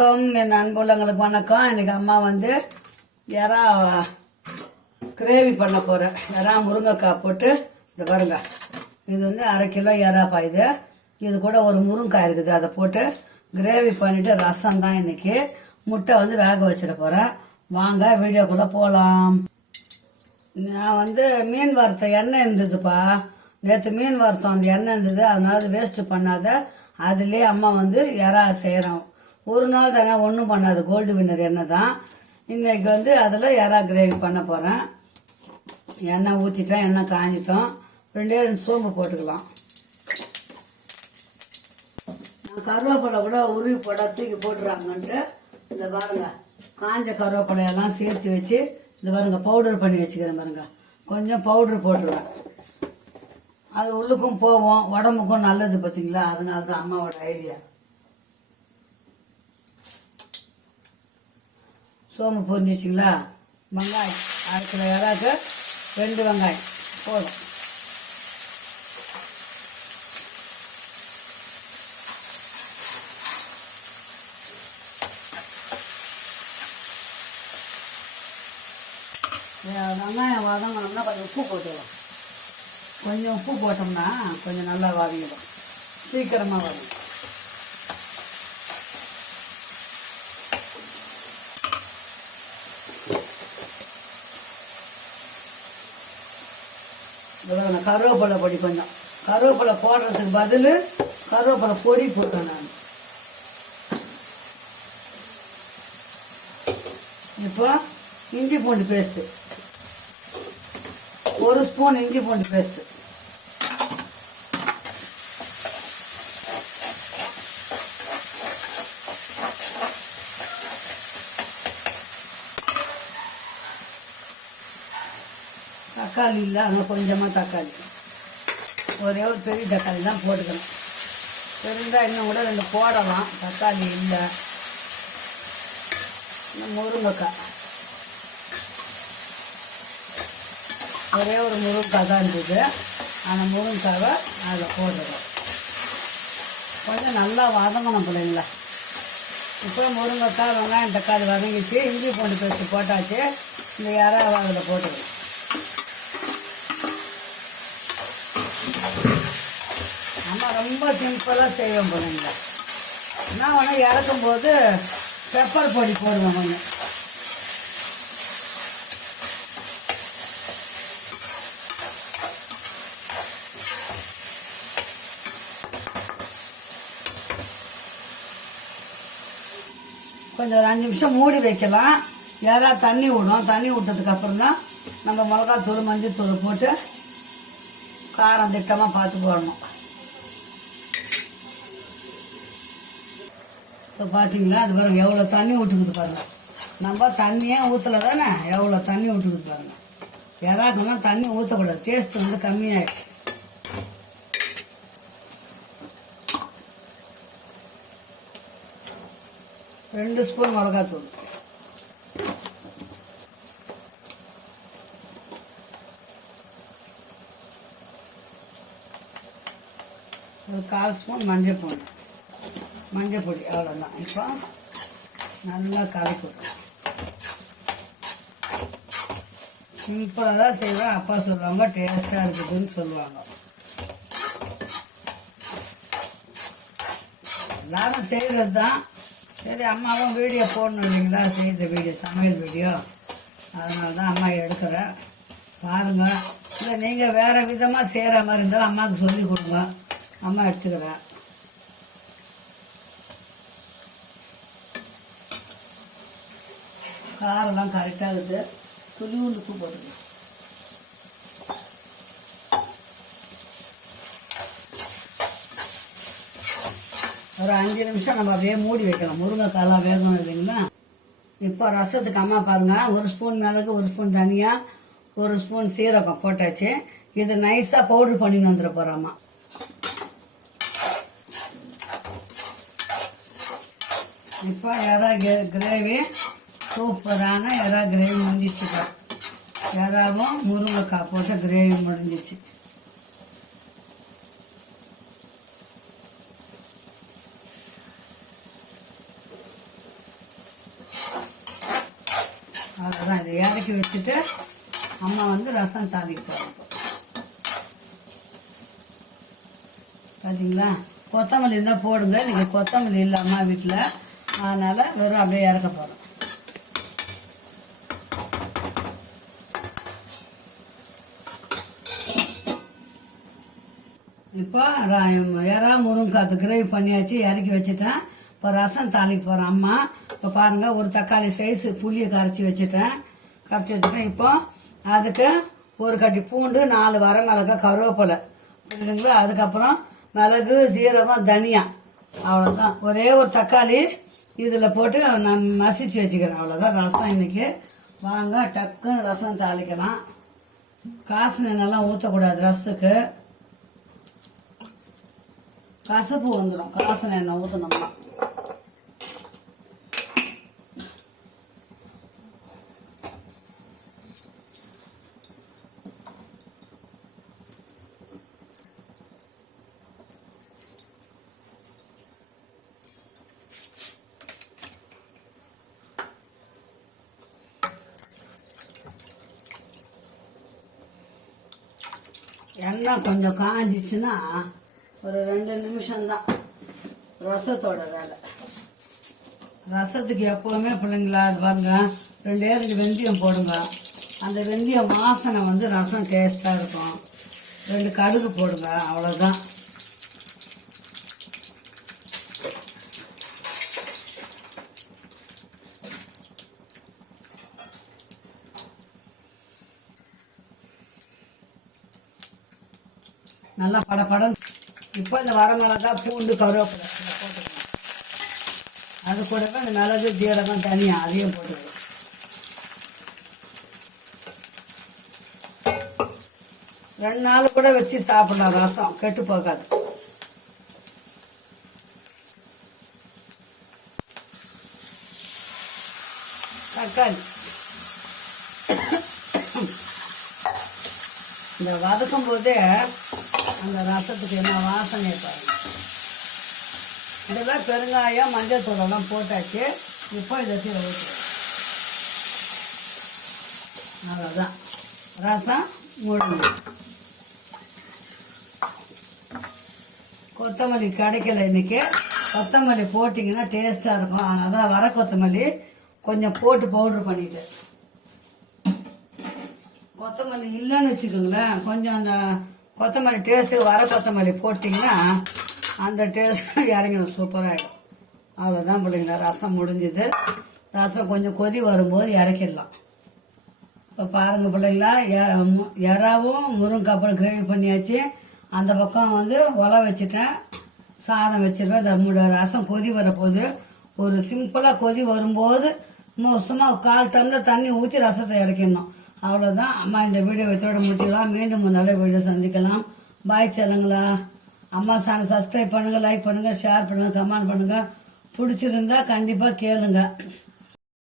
வணக்கம், என் அன்புள்ளங்களுக்கு வணக்கம். இன்னைக்கு அம்மா வந்து எறா கிரேவி பண்ண போகிறேன். எறா முருங்கைக்காய் போட்டு இந்த பாருங்க, இது வந்து 1/2 கிலோ எறா பாயுது. இது கூட ஒரு முருங்கைக்காய் இருக்குது, அதை போட்டு கிரேவி பண்ணிட்டு ரசம் தான் இன்னைக்கு. முட்டை வந்து வேக வச்சிட போகிறேன். வாங்க வீடியோக்குள்ளே போகலாம். நான் வந்து மீன் வறுத்த எண்ணெய் இருந்ததுப்பா, நேற்று மீன் வறுத்தோம், அந்த எண்ணெய் இருந்தது, அதனால அது வேஸ்ட்டு பண்ணாத. அதுலேயே அம்மா வந்து எறா செய்கிறோம். ஒரு நாள் தானே, ஒன்றும் பண்ணாது, கோல்டு வின்னர் எண்ணெய் தான். இன்றைக்கி வந்து அதில் எறா கிரேவி பண்ண போகிறேன். எண்ணெய் ஊற்றிட்டேன், எண்ணெய் காஞ்சிட்டோம். 2 சோம்பு போட்டுக்கலாம். நான் கருவேப்பிலை கூட உருவி போட தூக்கி போட்டுறாங்கன்ட்டு இந்த பாருங்க, காஞ்ச கருவேப்பிலையெல்லாம் சேர்த்து வச்சு இந்த பாருங்க பவுடர் பண்ணி வச்சுக்கிறேன் பாருங்க. கொஞ்சம் பவுடர் போட்டுருவேன், அது உள்ளுக்கும் போவோம், உடம்புக்கும் நல்லது பார்த்தீங்களா. அதனால தான் அம்மாவோட ஐடியா. சோம்பு பொரிஞ்சிச்சிங்களா. வெங்காயம் 1/2 கிலோ எறாக்கு 2 வெங்காயம் போதும். வெங்காயம் வதங்கணும்னா கொஞ்சம் உப்பு போட்டுக்கலாம். கொஞ்சம் உப்பு போட்டோம்னா கொஞ்சம் நல்லா வதங்கிடும், சீக்கிரமாக வரும். கருவேப்பிலை பொடி, கொஞ்சம் கருவேப்பிலை போடுறதுக்கு பதில் கருவேப்பிலை பொடி போட்டேன் நான். இப்போ இஞ்சி பூண்டு பேஸ்ட்டு 1 ஸ்பூன் இஞ்சி பூண்டு பேஸ்ட்டு. தக்காளி இல்லை, ஆனால் கொஞ்சமாக தக்காளி, ஒரே ஒரு பெரிய தக்காளி தான் போட்டுக்கணும். இருந்தால் இன்னும் கூட 2 போடலாம், தக்காளி இல்லை. இன்னும் முருங்கைக்காய், ஒரே ஒரு முருங்கைக்காய் தான் இருந்தது, ஆனால் முருங்கைக்காவை அதில் போட்டுடும். கொஞ்சம் நல்லா வதங்கணும் பிள்ளைங்களா. இப்போ முருங்கைக்காய் வெங்காயம் தக்காளி வதங்கிச்சு, இஞ்சி பூண்டு பேஸ்ட்டு போட்டாச்சு. இந்த எறாவை அதில் போட்டுக்கணும். நம்ம ரொம்ப சிம்பிளாக செய்வோம் பிள்ளைங்களா. நான் வேணால் இறக்கும் போது பெப்பர் பொடி போடுவேன் கொஞ்சம். கொஞ்சம் ஒரு 5 நிமிஷம் மூடி வைக்கலாம். எறா தண்ணி விடும், தண்ணி விட்டதுக்கப்புறம் தான் நம்ம மிளகாத்தூள் மஞ்சள் தூள் போட்டு காரம் திட்டமாக பார்த்து போடணும். இப்போ பார்த்தீங்களா, அது பாருங்க எவ்வளோ தண்ணி விட்டுக்குது பாருங்க. நம்ம தண்ணியே ஊற்றலை தானே, எவ்வளோ தண்ணி விட்டுக்குது பாருங்க. எறாக்கெல்லாம் தண்ணி ஊற்றக்கூடாது, டேஸ்ட் வந்து கம்மியாகிடும். ரெண்டு ஸ்பூன் மிளகாத்தூள், ஒரு 1/4 ஸ்பூன் மஞ்சள் பொடி, அவ்வளோதான். இப்போ நல்லா கலக்கி விட்டுருவோம். சிம்பிளாக தான் செய்வேன், அப்பா சொல்லுவாங்க டேஸ்ட்டாக இருக்குதுன்னு சொல்லுவாங்க. எல்லாரும் செய்கிறது தான். சரி, அம்மாவும் வீடியோ போடணும் இல்லைங்களா, செய்கிற வீடியோ, சமையல் வீடியோ, அதனால தான் அம்மா எடுக்கிறேன். பாருங்கள், இல்லை நீங்கள் வேறு விதமாக செய்கிற மாதிரி இருந்தாலும் அம்மாவுக்கு சொல்லி கொடுங்க, அம்மா எடுத்துக்கிறேன். காரெல்லாம் கரெக்டாக இருக்குது. துளிவுண்டு உப்பு போட்டுக்கலாம். ஒரு 5 நிமிஷம் நம்ம அப்படியே மூடி வைக்கலாம், முருங்கைக்காயெல்லாம் வேகணும் இல்லைங்களா. இப்போ ரசத்துக்கு அம்மா பாருங்க, 1 ஸ்பூன் மிளகு, 1 ஸ்பூன் தனியா, 1 ஸ்பூன் சீரகம் போட்டாச்சு. இது நைஸாக பவுடர் பண்ணின்னு வந்துட போகிறோம்மா. இப்போ எறா கிரேவி, சூப்பரான எறா கிரேவி முடிஞ்சிச்சு. எறாவும் முருங்கைக்காய் போட்டு கிரேவி முடிஞ்சிச்சு. அவ்வளோதான். இதை இறக்கி வச்சுட்டு அம்மா வந்து ரசம் தாளிக்க போகிறோம். பார்த்தீங்களா, கொத்தமல்லி இருந்தால் போடுங்க. நீங்கள் கொத்தமல்லி இல்லை அம்மா வீட்டில், அதனால் வெறும் அப்படியே இறக்க போகிறோம். இப்போ இறா முருங்கைக்காத்து கிரேவி பண்ணியாச்சு, இறக்கி வச்சுட்டேன். இப்போ ரசம் தாளிக்க போகிறேன் அம்மா. இப்போ பாருங்கள், ஒரு தக்காளி சைஸு புளியை கரைச்சி வச்சுட்டேன். இப்போ அதுக்கு ஒரு கட்டி பூண்டு, 4 வரமிளகாய், கருவேப்பிலை புரியுதுங்களா. அதுக்கப்புறம் மிளகு, சீரகம், தனியா, அவ்வளோதான். ஒரே ஒரு தக்காளி இதில் போட்டு நான் மசிச்சு வச்சுக்கிறேன். அவ்வளோதான் ரசம் இன்னைக்கு. வாங்க டக்குன்னு ரசம் தாளிக்கலாம். காசு எண்ணெய்லாம் ஊற்றக்கூடாது ரசத்துக்கு, கசப்பு வந்துடும் காசு எண்ணெய் ஊற்றணும்னா. எண்ணெய் கொஞ்சம் காஞ்சிச்சுன்னா ஒரு 2 நிமிஷம்தான் ரசத்தோட வேலை. ரசத்துக்கு எப்போவுமே பிள்ளைங்களா அது பாருங்க, 2 வெந்தயம் போடுங்க. அந்த வெந்தயம் வாசனை வந்து ரசம் டேஸ்டாக இருக்கும். 2 கடுகு போடுங்க, அவ்வளோதான். நல்லா படப்படம். இப்போ இந்த வரமிளகாய், பூண்டு, கருவேப்பிலை போட்டுக்கணும். அது கூடவே இந்த மிளகு, ஜீரகம், தனியா அதையும் போட்டுக்கணும். ரெண்டு நாள் கூட வச்சு சாப்பிடலாம், ரசம் கெட்டு போகாது. தக்காளி இந்த வதக்கும் போதே அந்த ரசத்துக்கு என்ன வாசனை பாருங்க. இதெல்லாம் பெருங்காயம், மஞ்சள் தூளெல்லாம் போட்டாச்சு. இப்போ இதை ஊற்றுறோம். அவ்வளோதான், ரசம் முடிஞ்சு. கொத்தமல்லி கிடைக்கல இன்னைக்கு. கொத்தமல்லி போட்டிங்கன்னா டேஸ்ட்டாக இருக்கும். அதான் வர கொத்தமல்லி கொஞ்சம் போட்டு பவுட்ரு பண்ணிட்டு. கொத்தமல்லி இல்லைன்னு வச்சுக்கோங்களேன், கொஞ்சம் அந்த கொத்தமல்லி டேஸ்ட்டு வர கொத்தமல்லி போட்டிங்கன்னா அந்த டேஸ்ட்டு இறங்கிடும், சூப்பராகிடும். அவ்வளோதான் பிள்ளைங்களா, ரசம் முடிஞ்சுது. ரசம் கொஞ்சம் கொதி வரும்போது இறக்கிடலாம். இப்போ பாருங்கள் பிள்ளைங்களா, இறாவும் முருங்கைக்காய் கிரேவி பண்ணியாச்சு. அந்த பக்கம் வந்து உலை வச்சுட்டேன், சாதம் வச்சிருவேன். இந்த ரசம் கொதி வரப்போகுது. ஒரு சிம்பிளாக கொதி வரும்போது சும்மா 1/4 டம்ளர் தண்ணி ஊற்றி ரசத்தை இறக்கிடணும். அவ்வளோதான் அம்மா. இந்த வீடியோ வச்சோட முடிச்சுக்கலாம். மீண்டும் ஒரு நல்ல வீடியோ சந்திக்கலாம். பாய் செல்லுங்களா. அம்மா சேனல் சப்ஸ்கிரைப் பண்ணுங்கள், லைக் பண்ணுங்கள், ஷேர் பண்ணுங்கள், கமெண்ட் பண்ணுங்கள். பிடிச்சிருந்தா கண்டிப்பாக கேளுங்க.